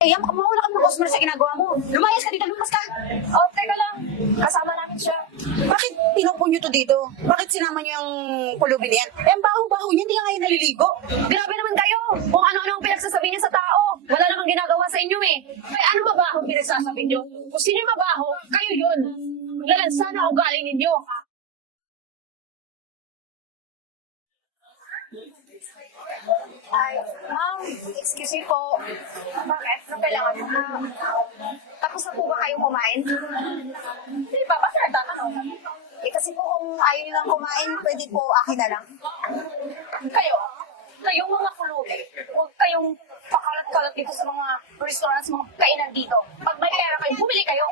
Mawala ka ng customer sa ginagawa mo. Lumayas ka dito, lumas ka. Oh, teka lang. Kasama namin siya. Bakit pinupo nyo to dito? Bakit sinama nyo yung pulubi niyan? Ang baho-baho niya, hindi ka ngayon naliligo. Grabe naman kayo. Kung ano-ano ang pinagsasabi niya sa tao. Wala namang ginagawa sa inyo eh. Ay, ano mabaho ang pinagsasabi niyo? Kung sino yung mabaho, kayo yun. Lalansa na ugali ninyo. Ay, ma'am, excuse me po. Bakit? Ano kailangan mo? Tapos na po ba kayong kumain? Hindi pa, ba't nagtatanong? Kasi po kung ayaw nilang kumain, pwede po akin na lang. Kayong mga kulubi, huwag kayong pakalat-kalat dito sa mga restaurants, mga kainan dito. Pag may pera kayo, bumili kayo.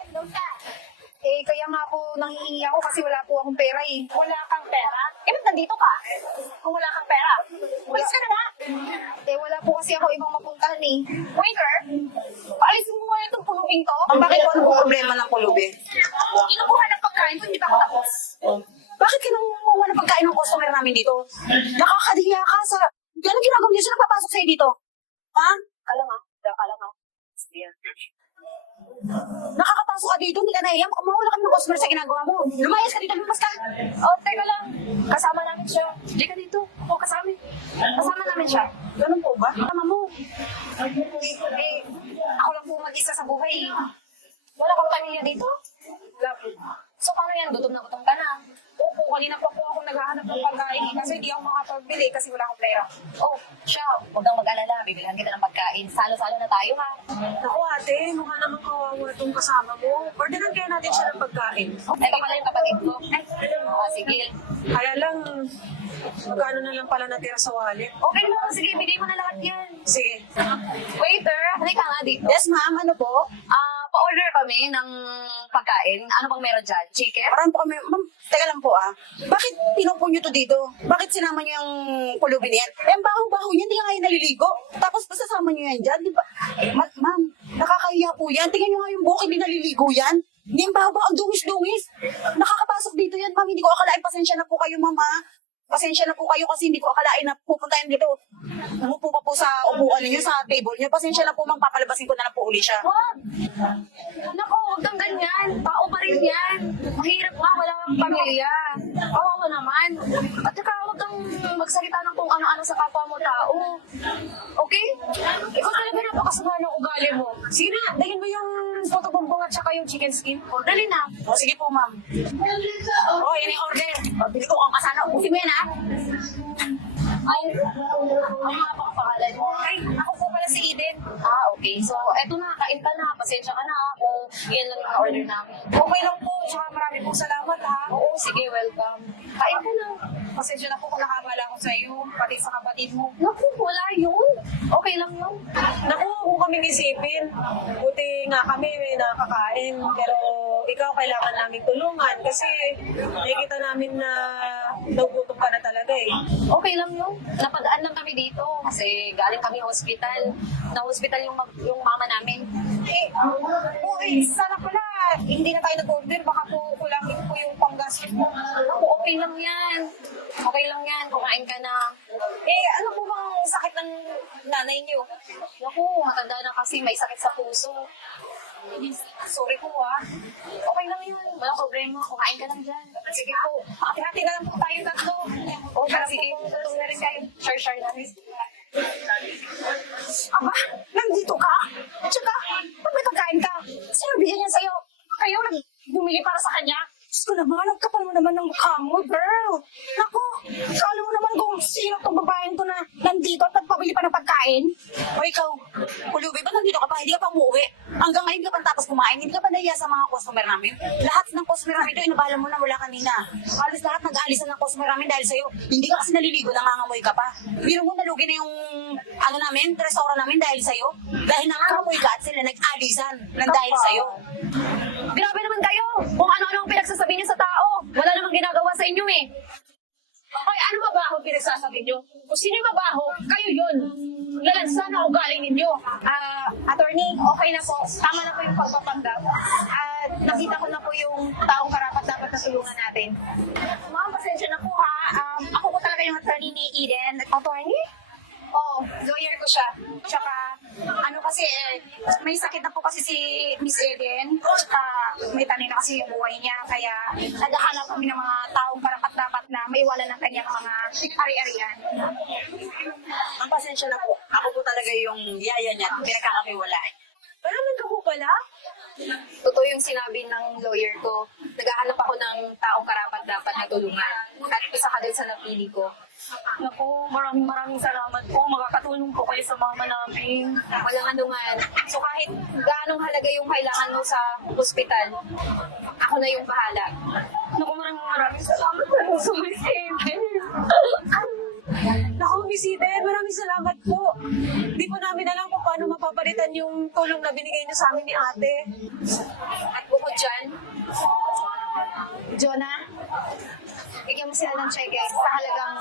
Kaya nga po nanghihingi ako kasi wala po akong pera eh. Wala kang pera? Eh, ba't nandito ka? Kung wala kang pera, umalis ka na nga. Wala po kasi ako ibang mapuntahan eh. Waiter, paalisin mo nga itong pulubing to. Bakit ano po problema ng pulubi? Kinukuha ng pagkain ko, hindi pa ako tapos. Bakit ka nangunguha ng pagkain ng customer namin dito? Nakakadiya ka sa... Gano'ng ginagawa niya siya nagpapasok sa'yo dito? Ha? Kala nga. Nakakapasok ka dito, hindi ka nahiya. Mawala ka ng customer sa ginagawa mo. Lumayas ka dito, lumas ka. Oh, teka lang. Kasama namin siya. Hindi ka dito. Oo, kasama. Kasama namin siya. Ganun po ba? Tama mo. Ako lang po mag-isa sa buhay eh. Wala kang pamilya dito? Wala po. So, paano yan? Gutom na gutom ka na. Opo, kanina pa po ako naghahanap ng pagkain eh, kasi hindi ako makapagbili kasi wala akong pera. Oh, siya. Huwag kang mag-alala. Bibilihan kita ng pagkain. Salo-salo na tayo, ha? Naku ate, mukha naman kawawa itong kasama mo. Orderan kaya natin siya ng pagkain. Ito pala yung kapatid ko. Sige. Kaya lang, magkano na lang pala natira sa wallet. Okay lang. Sige, bigay mo na lahat yan. Sige. Waiter, halika nga dito. Yes ma'am, ano po? Pa-order kami ng pagkain. Ano bang meron dyan? Chicken? Parang po kami, ma'am, teka lang po Bakit pinupo nyo to dito? Bakit sinama nyo yung pulubi niyan? Ang baho-baho niya, hindi ka ngayon naliligo. Tapos pasasama nyo yan dyan, di ba? Ma'am, nakakahiya po yan. Tingnan nyo nga yung buhok, hindi naliligo yan. Hindi yung baho-baho, ang dungis-dungis. Nakakapasok dito yan, ma'am. Hindi ko akalain, pasensya na po kayo, mama. Pasensya na po kayo kasi hindi ko akalain na pupuntahin dito. Umupo pa po sa upuan niyo sa table niyo. Pasensya na po, ma'am. Papalabasin ko na lang po uli siya. Wag! Nako, huwag kang ganyan. Tao pa rin yan. Mahirap nga, wala kang pamilya. Kawawa naman. At saka huwag kang magsalita ng kung ano-ano sa kapwa mo tao. Okay? Ikaw talaga napakasama ng ugali mo. Sige na, dalhin mo yung puto-bumbong at saka yung chicken skin. O, dali na. O, sige po, ma'am. O, yan yung order. Bili ko ang kasana. Ubusin mo yan, Ay, ano nga ba ang pangalan mo? Ay, ako po pala si Eden. Okay. So, eto na, kain ka na. Pasensya ka na kung yan lang yung order namin. Okay lang po, tsaka marami pong salamat ha. Oo, sige, welcome. Kain ka na. Pasensya na po kung nakabala ko sa iyo, pati sa kapatid mo. Naku, wala yun. Okay lang yun. Naku, kung kaming isipin. Buti nga kami may nakakain. Pero ikaw kailangan namin tulungan kasi nakikita namin na nagugutom ka na talaga eh. Okay lang yun. Napadaan lang kami dito kasi galing kami hospital. Na-hospital yung mama namin. Sana pala, hindi na tayo nag-order, baka po kulangin po yung panggastos mo. Naku, okay lang yan. Okay lang yan. Kumain ka na. Ano po bang sakit ng nanay niyo? Naku, matanda na kasi may sakit sa puso. Sorry po ha. Okay lang yan. Walang problema. Kumain ka lang dyan. Sige po, hati-hati na lang po tayo tatlo. Okay, sige. Tutulong na rin kayo. Share na rin. Aba, nandito ka? Tsaka, pag may pagkain ka, sino bigyan niya sa'yo? Kayo bumili para sa kanya? Diyos ko naman, ang kapal mo naman ng mukha mo, girl. Naku, kala mo naman kung sino tong babaeng to na nandito at nagpabili pa ng pagkain. O ikaw, pulubi ba nandito ka pa? Hindi ka pa umuwi? Hanggang ngayon ka pa tapos kumain? Hindi ka pa nahiya sa mga customer namin? Lahat ng customer namin ito, inabala mo na wala kanina. Halos lahat nag-aalisan ng customer namin dahil sa'yo. Hindi ka kasi naliligo, nangangamoy ka pa. Biro mo nalugi na yung restaurant namin dahil sa'yo. Dahil nangangamoy ka at sila nag-aalisan ng dahil sa'yo. Grabe naman kayo. Kung ano-ano ang pinagsasabi niyo sa tao. Wala namang ginagawa sa inyo eh. Ay, ano mabaho pinagsasabi niyo? Kung sino yung mabaho, kayo yun. Lalansa na ugali ninyo. Attorney, okay na po. Tama na po yung pagpapanggap. At nakita ko na po yung taong karapat dapat na tulungan natin. Ma'am, pasensya na po ha. Ako po talaga yung attorney ni Eden. Attorney? Oo. lawyer ko siya. Tsaka, ano kasi may sakit na po kasi si Miss Eden. Tsaka, may tanin na kasi yung buhay niya. Kaya, naghahanap kami ng mga taong karapat-dapat na maiwalan ng kanyang mga ari-arian. Ang pasensya na po. Ako po talaga yung yaya niya. Pinagkakakiwalay. Pero nandun ko pala? Totoo yung sinabi ng lawyer ko. Naghahanap ako ng taong karapat dapat na tulungan. At isa ka din sa napili ko. Naku, maraming salamat po. Makakatulong po kayo sa mama namin. Walang anuman. So kahit gaanong halaga yung kailangan mo sa ospital, ako na yung bahala. Naku, maraming salamat po sa Miss Eden. Naku, Miss Eden, maraming salamat po. Di po namin alam kung paano mapapalitan yung tulong na binigay niyo sa amin ni ate. At bukod dyan, Jonah, bigyan mo sila ng cheque sa halagang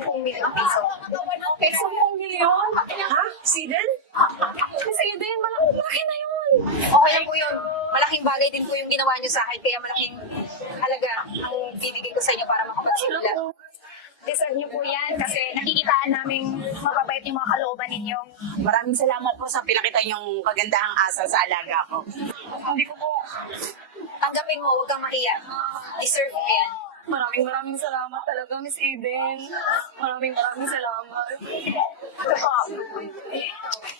10 milyong piso. Okay, 10 milyon? Ha? Miss Eden? Miss Eden, malaki na yun. Okay lang po yun. Malaking bagay din po yung ginawa niyo sa akin, kaya malaking halaga ang bibigay ko sa inyo para makapagsimula. Deserve niyo po yan kasi nakikitaan namin mababait yung mga kalooban ninyo. Maraming salamat po sa pinakita niyong kagandahang asal sa alaga ko. Hindi ko po. Tanggapin mo, huwag kang mahiya. Deserve mo yan. Maraming salamat talaga, Miss Eden. Maraming salamat. Ito po.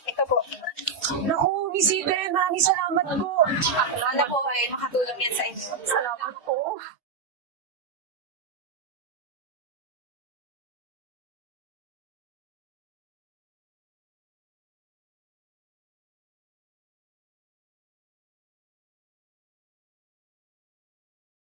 Ito po. Naku, Miss Eden, maraming salamat po. Sana po ay makatulong yan sa inyo. Salamat